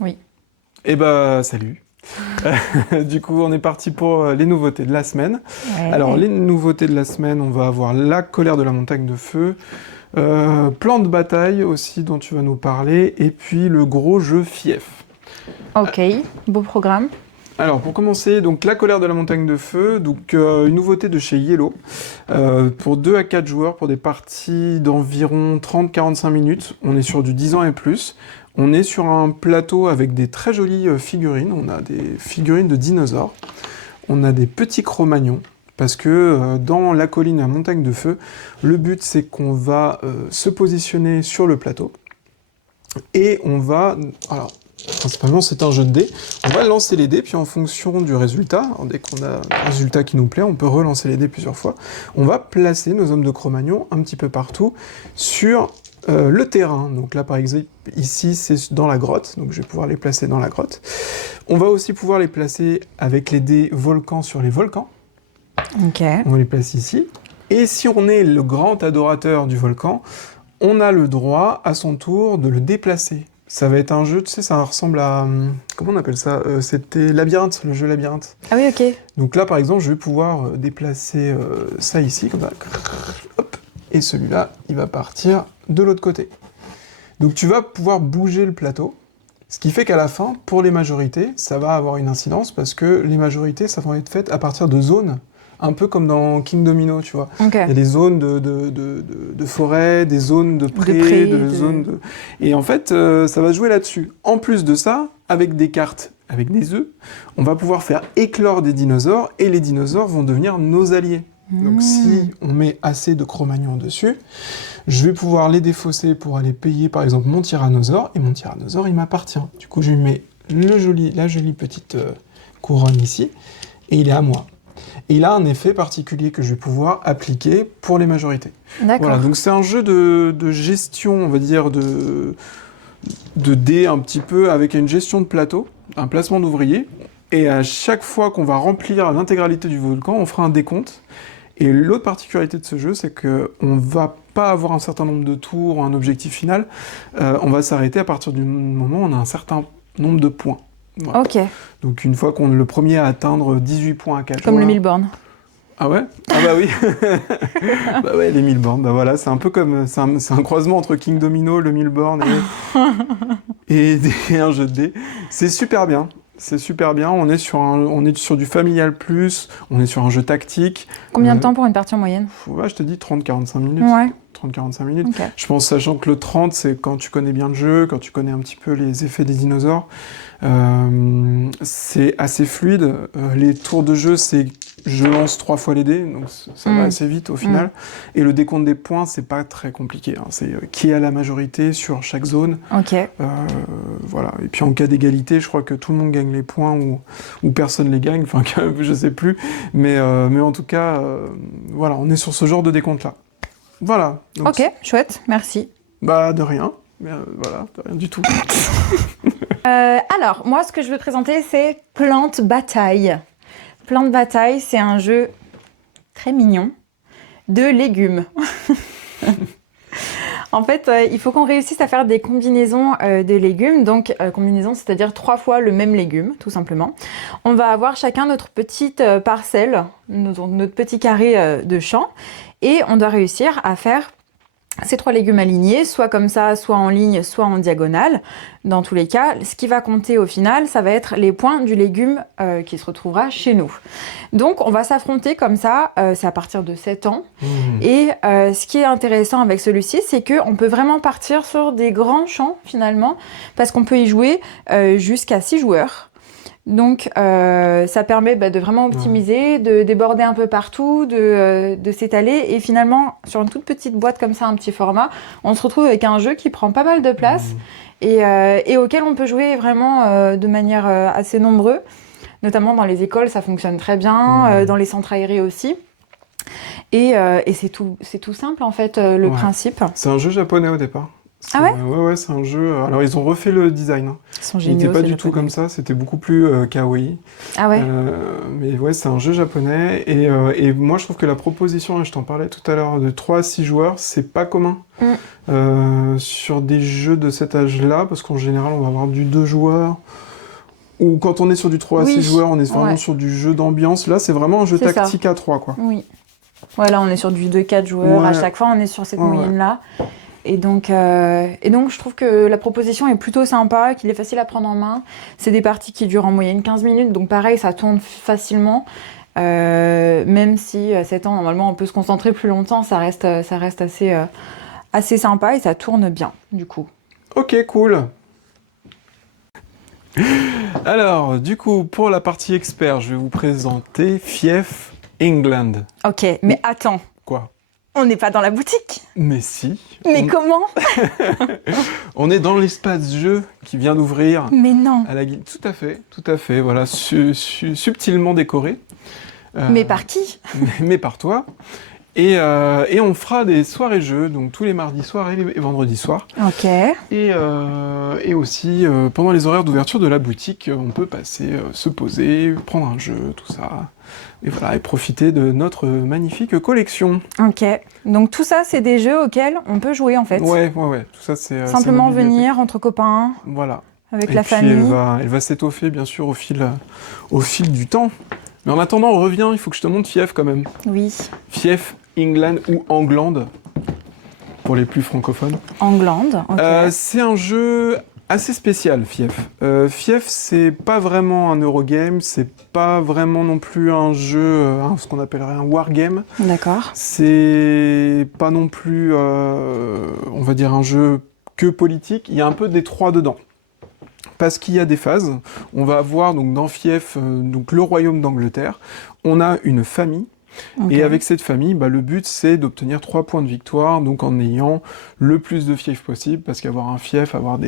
Oui. Eh bah, salut. Du coup, on est parti pour les nouveautés de la semaine. Alors, Ouais. les nouveautés de la semaine, on va avoir la colère de la montagne de feu, plan de bataille aussi dont tu vas nous parler, et puis le gros jeu Fief. Ok, beau programme. Alors, pour commencer, donc la colère de la montagne de feu, donc une nouveauté de chez Yellow, pour 2 à 4 joueurs, pour des parties d'environ 30-45 minutes. On est sur du 10 ans et plus. On est sur un plateau avec des très jolies figurines. On a des figurines de dinosaures. On a des petits Cro-Magnons. Parce que dans la colline à montagne de feu, le but c'est qu'on va se positionner sur le plateau. Et on va... Alors, principalement, c'est un jeu de dés. On va lancer les dés, puis en fonction du résultat, dès qu'on a un résultat qui nous plaît, on peut relancer les dés plusieurs fois. On va placer nos hommes de Cro-Magnon un petit peu partout sur le terrain. Donc là, par exemple, ici, c'est dans la grotte, donc je vais pouvoir les placer dans la grotte. On va aussi pouvoir les placer avec les dés volcans sur les volcans. Ok. On les place ici. Et si on est le grand adorateur du volcan, on a le droit, à son tour, de le déplacer. Ça va être un jeu, tu sais, ça ressemble à... comment on appelle ça C'était Labyrinthe, le jeu Labyrinthe. Ah oui, ok. Donc là, par exemple, je vais pouvoir déplacer ça ici, comme ça. Hop. Et celui-là, il va partir de l'autre côté. Donc tu vas pouvoir bouger le plateau. Ce qui fait qu'à la fin, pour les majorités, ça va avoir une incidence, parce que les majorités, ça va être faites à partir de zones. Un peu comme dans King Domino, tu vois. Ok. Il y a des zones de forêt, des zones de pré, zones de... Et en fait, ça va jouer là-dessus. En plus de ça, avec des cartes, avec des œufs, on va pouvoir faire éclore des dinosaures, et les dinosaures vont devenir nos alliés. Donc si on met assez de Cro-Magnon dessus, je vais pouvoir les défausser pour aller payer par exemple mon tyrannosaure, et mon tyrannosaure il m'appartient. Du coup je lui mets la jolie petite couronne ici, et il est à moi. Et il a un effet particulier que je vais pouvoir appliquer pour les majorités. D'accord. Voilà, donc c'est un jeu de gestion, on va dire, de dés un petit peu, avec une gestion de plateau, un placement d'ouvriers, et à chaque fois qu'on va remplir l'intégralité du volcan, on fera un décompte. Et l'autre particularité de ce jeu, c'est qu'on ne va pas avoir un certain nombre de tours, un objectif final, on va s'arrêter à partir du moment où on a un certain nombre de points. Voilà. Ok. Donc une fois qu'on est le premier à atteindre 18 points à 4 Comme joueurs... le Milborn. Ah ouais? Ah bah oui. Bah ouais, les Milborn, bah voilà, c'est un peu comme... C'est un croisement entre King Domino, le Milborn et un jeu de dés. C'est super bien. C'est super bien, on est sur du familial plus, on est sur un jeu tactique. Combien de temps pour une partie en moyenne? Ouais, je te dis 30-45 minutes. Ouais. 30-45 minutes. Ok. Je pense, sachant que le 30, c'est quand tu connais bien le jeu, quand tu connais un petit peu les effets des dinosaures. C'est assez fluide. Les tours de jeu, c'est je lance 3 fois les dés, donc ça va assez vite au final. Et le décompte des points, c'est pas très compliqué. Hein. C'est qui a la majorité sur chaque zone. Ok. Voilà. Et puis en cas d'égalité, je crois que tout le monde gagne les points ou personne les gagne. Enfin, je sais plus. Mais en tout cas, voilà, on est sur ce genre de décompte-là. Voilà. Donc, Ok, chouette, merci. bah, de rien. Mais voilà, de rien du tout. Alors, moi, ce que je veux présenter, c'est Plante Bataille. Plante Bataille, c'est un jeu très mignon de légumes. En fait, il faut qu'on réussisse à faire des combinaisons de légumes. Donc, combinaison, c'est-à-dire 3 fois le même légume, tout simplement. On va avoir chacun notre petite parcelle, notre petit carré de champ. Et on doit réussir à faire ces 3 légumes alignés, soit comme ça, soit en ligne, soit en diagonale. Dans tous les cas, ce qui va compter au final, ça va être les points du légume qui se retrouvera chez nous. Donc, on va s'affronter comme ça, c'est à partir de 7 ans. Et ce qui est intéressant avec celui-ci, c'est qu'on peut vraiment partir sur des grands champs, finalement, parce qu'on peut y jouer jusqu'à 6 joueurs. Donc, ça permet de vraiment optimiser, de déborder un peu partout, de s'étaler. Et finalement, sur une toute petite boîte comme ça, un petit format, on se retrouve avec un jeu qui prend pas mal de place et auquel on peut jouer vraiment de manière assez nombreuse. Notamment dans les écoles, ça fonctionne très bien, dans les centres aérés aussi. Et c'est tout simple, en fait, le principe. C'est un jeu japonais au départ. Ah ouais? Ouais, c'est un jeu. Alors, ils ont refait le design, hein. Ils sont Il n'était géniaux, pas ces du tout Japonais. comme ça, c'était beaucoup plus kawaii. Ah ouais? Mais ouais, c'est un jeu japonais. Et moi, je trouve que la proposition, et je t'en parlais tout à l'heure, de 3 à 6 joueurs, c'est pas commun Mm. sur des jeux de cet âge-là, parce qu'en général, on va avoir du 2 joueurs. Ou quand on est sur du 3 à 6 Oui, joueurs, on est vraiment ouais, sur du jeu d'ambiance. Là, c'est vraiment un jeu c'est ça. tactique à 3, quoi. Oui. Ouais, là, on est sur du 2-4 joueurs. À Ouais, chaque fois, on est sur cette ouais, ouais. moyenne-là. Et donc, je trouve que la proposition est plutôt sympa, qu'il est facile à prendre en main. C'est des parties qui durent en moyenne 15 minutes, donc pareil, ça tourne facilement. Même si à 7 ans, normalement, on peut se concentrer plus longtemps, ça reste assez sympa et ça tourne bien, du coup. Ok, cool. Alors, du coup, pour la partie expert, je vais vous présenter Fief England. Ok, mais attends, Quoi? on n'est pas dans la boutique. Mais si. Mais on, comment? on est dans l'espace jeu qui vient d'ouvrir Mais non. à la guilde. Tout à fait, voilà, subtilement décoré. Mais par qui? mais par toi. Et on fera des soirées jeux, donc tous les mardis soirs et vendredis soirs. Ok. Et aussi, pendant les horaires d'ouverture de la boutique, on peut passer, se poser, prendre un jeu, tout ça. Et voilà, et profiter de notre magnifique collection. Ok. Donc tout ça, c'est des jeux auxquels on peut jouer en fait. Ouais. Tout ça, c'est Simplement notre bibliothèque. venir entre copains, Voilà. avec Et la puis, famille. elle va s'étoffer, bien sûr, au fil du temps. Mais en attendant, on revient, il faut que je te montre Fief quand même. Oui. Fief, England ou Anglande, pour les plus francophones. Anglande. Ok. C'est un jeu assez spécial, Fief. Fief, c'est pas vraiment un Eurogame, c'est pas vraiment non plus un jeu, ce qu'on appellerait un wargame. D'accord. C'est pas non plus, on va dire, un jeu que politique. Il y a un peu des trois dedans. Parce qu'il y a des phases. On va avoir donc dans Fief, donc le royaume d'Angleterre. On a une famille. Ok. Et avec cette famille, le but c'est d'obtenir 3 points de victoire, donc en ayant le plus de fiefs possible, parce qu'avoir un fief, avoir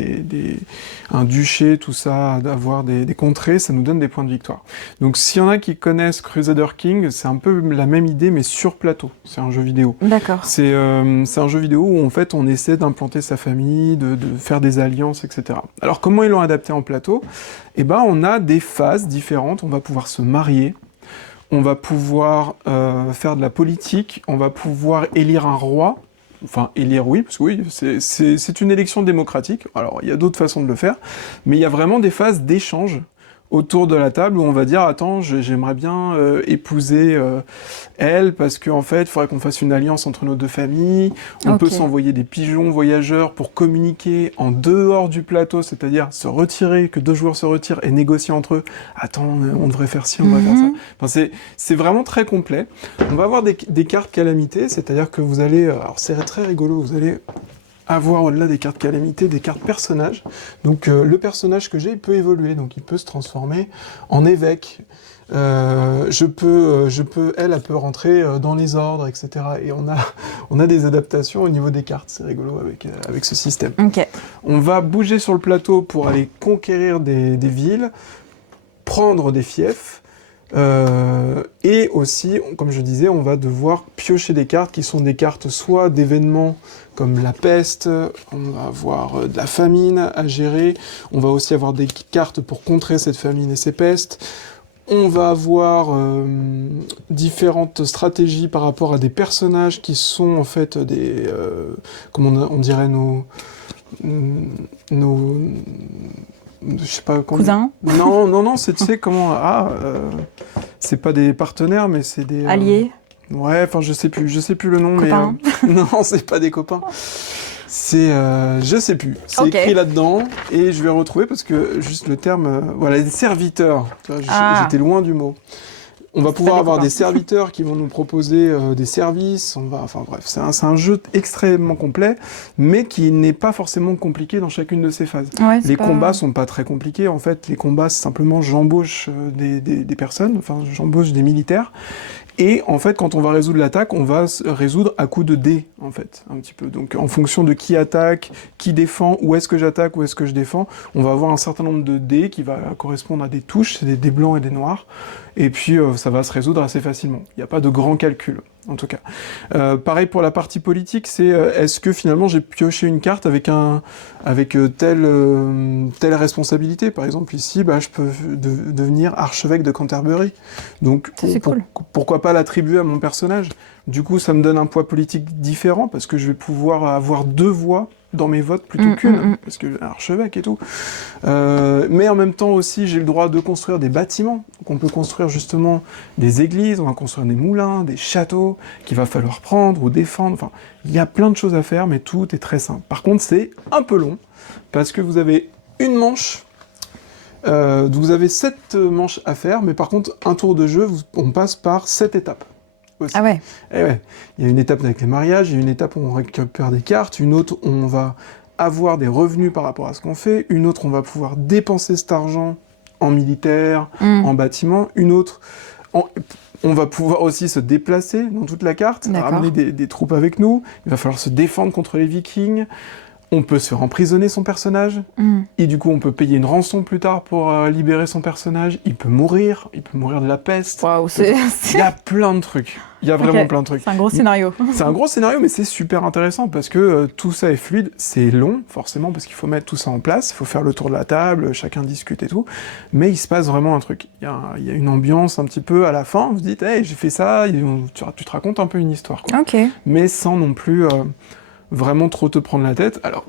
un duché, tout ça, avoir des contrées, ça nous donne des points de victoire. Donc s'il y en a qui connaissent Crusader King, c'est un peu la même idée, mais sur plateau. C'est un jeu vidéo. D'accord. C'est un jeu vidéo où en fait on essaie d'implanter sa famille, de faire des alliances, etc. Alors comment ils l'ont adapté en plateau? Eh ben on a des phases différentes, on va pouvoir se marier, on va pouvoir faire de la politique, on va pouvoir élire un roi, enfin élire oui, parce que oui, c'est une élection démocratique, alors il y a d'autres façons de le faire, mais il y a vraiment des phases d'échange autour de la table où on va dire attends, j'aimerais bien épouser elle parce qu'en fait il faudrait qu'on fasse une alliance entre nos deux familles, on peut s'envoyer des pigeons voyageurs pour communiquer en dehors du plateau, c'est-à-dire se retirer, que deux joueurs se retirent et négocier entre eux, attends on devrait faire ci, on va faire ça. Enfin, c'est vraiment très complet. On va avoir des cartes calamités, c'est-à-dire que vous allez, alors c'est très rigolo, vous allez avoir au-delà des cartes calamités, des cartes personnages. Donc le personnage que j'ai, il peut évoluer, donc il peut se transformer en évêque. Elle peut rentrer dans les ordres, etc. Et on a des adaptations au niveau des cartes, c'est rigolo avec ce système. Ok. On va bouger sur le plateau pour aller conquérir des villes, prendre des fiefs, et aussi, comme je disais, on va devoir piocher des cartes qui sont des cartes soit d'événements comme la peste, on va avoir de la famine à gérer, on va aussi avoir des cartes pour contrer cette famine et ces pestes, on va avoir différentes stratégies par rapport à des personnages qui sont en fait comment on dirait je sais pas comment. Cousin. Non, tu sais comment. C'est pas des partenaires, mais c'est des. Alliés. Ouais, enfin, je sais plus le nom, Copains. mais. Non, c'est pas des copains. C'est. Je sais plus. C'est Ok. écrit là-dedans, et je vais retrouver parce que juste le terme. Voilà, des serviteurs. Tu vois, j'étais loin du mot. On va pouvoir avoir des serviteurs qui vont nous proposer des services. Enfin bref, c'est un jeu extrêmement complet, mais qui n'est pas forcément compliqué dans chacune de ses phases. Ouais, Les combats sont pas très compliqués. En fait, les combats, c'est simplement j'embauche des personnes, enfin j'embauche des militaires. Et en fait, quand on va résoudre l'attaque, on va résoudre à coup de dés, en fait, un petit peu. Donc, en fonction de qui attaque, qui défend, où est-ce que j'attaque, où est-ce que je défends, on va avoir un certain nombre de dés qui va correspondre à des touches, c'est des dés blancs et des noirs. Et puis, ça va se résoudre assez facilement. Il n'y a pas de grand calcul. en tout cas. Pareil pour la partie politique, c'est est-ce que finalement j'ai pioché une carte avec telle responsabilité. Par exemple ici, je peux devenir archevêque de Canterbury. Donc c'est cool. Pourquoi pas l'attribuer à mon personnage? Du coup, ça me donne un poids politique différent parce que je vais pouvoir avoir 2 voix dans mes votes plutôt qu'une, parce que archevêque et tout. Mais en même temps aussi, j'ai le droit de construire des bâtiments. Donc on peut construire justement des églises, on va construire des moulins, des châteaux qu'il va falloir prendre ou défendre. Enfin, il y a plein de choses à faire, mais tout est très simple. Par contre, c'est un peu long parce que vous avez une manche. Vous avez 7 manches à faire, mais par contre, un tour de jeu, on passe par 7 étapes. Aussi. Ah ouais. Et ouais. Il y a une étape avec les mariages, il y a une étape où on récupère des cartes, une autre où on va avoir des revenus par rapport à ce qu'on fait, une autre on va pouvoir dépenser cet argent en militaire, en bâtiment, une autre on va pouvoir aussi se déplacer dans toute la carte, ramener des troupes avec nous, il va falloir se défendre contre les Vikings. On peut se faire emprisonner son personnage, et du coup on peut payer une rançon plus tard pour libérer son personnage, il peut mourir de la peste. Waouh, il y a plein de trucs, il y a vraiment plein de trucs. C'est un gros scénario. C'est un gros scénario, mais c'est super intéressant parce que tout ça est fluide, c'est long forcément parce qu'il faut mettre tout ça en place, il faut faire le tour de la table, chacun discute et tout, mais il se passe vraiment un truc. Il y a une ambiance un petit peu à la fin, vous dites hey, j'ai fait ça, tu te racontes un peu une histoire, quoi. Mais sans non plus... vraiment trop te prendre la tête. Alors,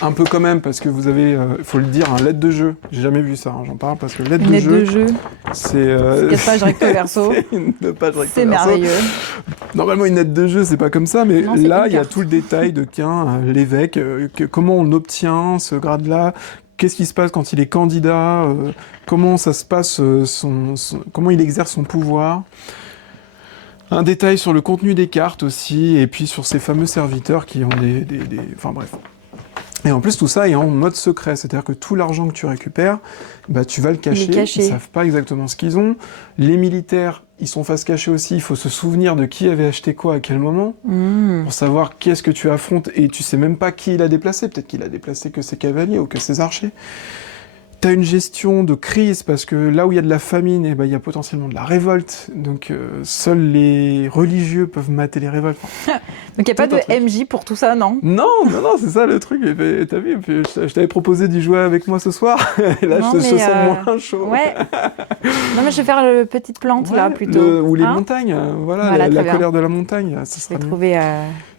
un peu quand même, parce que vous avez, faut le dire, un lettre de jeu. J'ai jamais vu ça, j'en parle, parce que lettre de jeu, c'est... 4 pages recto verso. C'est une page recto verso. C'est merveilleux. Normalement, une lettre de jeu, c'est pas comme ça, mais non, là, il y a tout le détail de l'évêque, comment on obtient ce grade-là, qu'est-ce qui se passe quand il est candidat, comment ça se passe, comment il exerce son pouvoir. Un détail sur le contenu des cartes aussi, et puis sur ces fameux serviteurs qui ont Enfin bref. Et en plus, tout ça est en mode secret, c'est-à-dire que tout l'argent que tu récupères, tu vas le cacher, ils savent pas exactement ce qu'ils ont. Les militaires, ils sont face cachée aussi, il faut se souvenir de qui avait acheté quoi à quel moment, pour savoir qu'est-ce que tu affrontes, et tu sais même pas qui il a déplacé, peut-être qu'il a déplacé que ses cavaliers ou que ses archers. T'as une gestion de crise, parce que là où il y a de la famine, il y a potentiellement de la révolte, donc seuls les religieux peuvent mater les révoltes. Donc il n'y a pas de MJ pour tout ça, non? Non, c'est ça le truc, t'as vu, je t'avais proposé d'y jouer avec moi ce soir, et là je sens moins chaud. Ouais. Non mais je vais faire le petite plante là, plutôt. Ou les montagnes, voilà la colère de la montagne, ça sera mieux.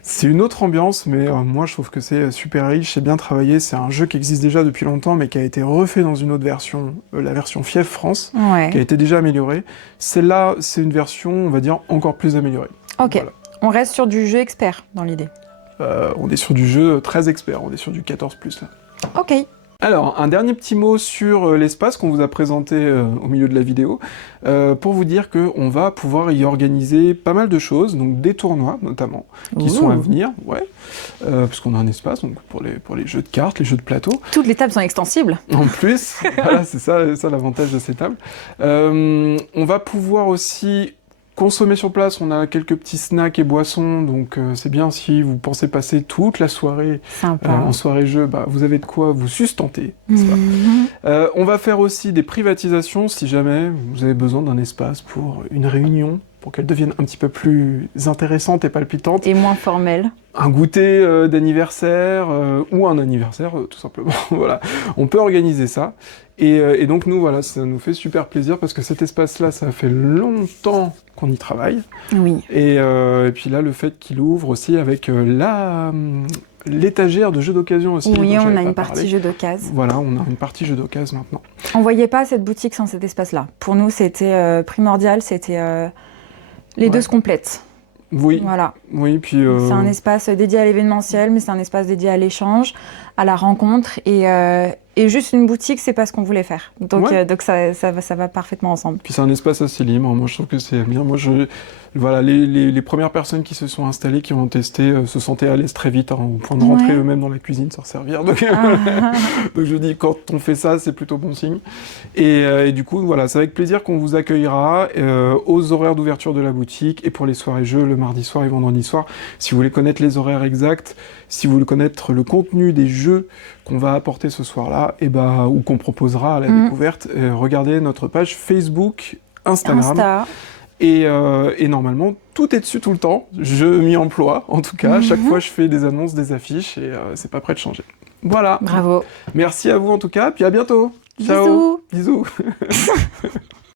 C'est une autre ambiance, mais moi je trouve que c'est super riche, c'est bien travaillé, c'est un jeu qui existe déjà depuis longtemps, mais qui a été refait dans une autre version, la version Fief France, qui a été déjà améliorée. Celle-là, c'est une version, on va dire, encore plus améliorée. Ok, voilà. On reste sur du jeu expert dans l'idée. On est sur du jeu très expert, on est sur du 14+. Là. Ok. Alors, un dernier petit mot sur l'espace qu'on vous a présenté au milieu de la vidéo, pour vous dire qu'on va pouvoir y organiser pas mal de choses, donc des tournois notamment, qui sont à venir, puisqu'on a un espace donc pour les jeux de cartes, les jeux de plateau. Toutes les tables sont extensibles. En plus, voilà, c'est ça l'avantage de ces tables. On va pouvoir aussi consommer sur place, on a quelques petits snacks et boissons, donc c'est bien si vous pensez passer toute la soirée en soirée jeu, vous avez de quoi vous sustenter. On va faire aussi des privatisations si jamais vous avez besoin d'un espace pour une réunion, pour qu'elle devienne un petit peu plus intéressante et palpitante. Et moins formelle. Un goûter d'anniversaire ou un anniversaire, tout simplement. Voilà, on peut organiser ça. Et donc nous, voilà, ça nous fait super plaisir parce que cet espace-là, ça fait longtemps qu'on y travaille. Oui. Et puis là, le fait qu'il ouvre aussi avec l'étagère de jeux d'occasion aussi. Oui, on a une partie jeux d'occasion. Voilà, on a une partie jeux d'occasion maintenant. On voyait pas cette boutique sans cet espace-là. Pour nous, c'était primordial, c'était les deux se complètent. Oui. Voilà. Oui, puis c'est un espace dédié à l'événementiel, mais c'est un espace dédié à l'échange, à la rencontre, et juste une boutique, c'est pas ce qu'on voulait faire. Donc ça va parfaitement ensemble. Puis c'est un espace assez libre. Moi, je trouve que c'est bien. Moi, voilà, les premières personnes qui se sont installées, qui ont testé, se sentaient à l'aise très vite, au point de rentrer eux-mêmes dans la cuisine, se resservir. Donc, donc je dis, quand on fait ça, c'est plutôt bon signe. Et du coup, voilà, c'est avec plaisir qu'on vous accueillera aux horaires d'ouverture de la boutique et pour les soirées jeux, le mardi soir et vendredi soir. Si vous voulez connaître les horaires exacts, si vous voulez connaître le contenu des jeux qu'on va apporter ce soir-là, ou qu'on proposera à la découverte, regardez notre page Facebook, Instagram. Et normalement, tout est dessus tout le temps. Je m'y emploie, en tout cas. À chaque fois, je fais des annonces, des affiches, et c'est pas prêt de changer. Voilà. Bravo. Merci à vous, en tout cas, puis à bientôt. Ciao. Bisous. Bisous.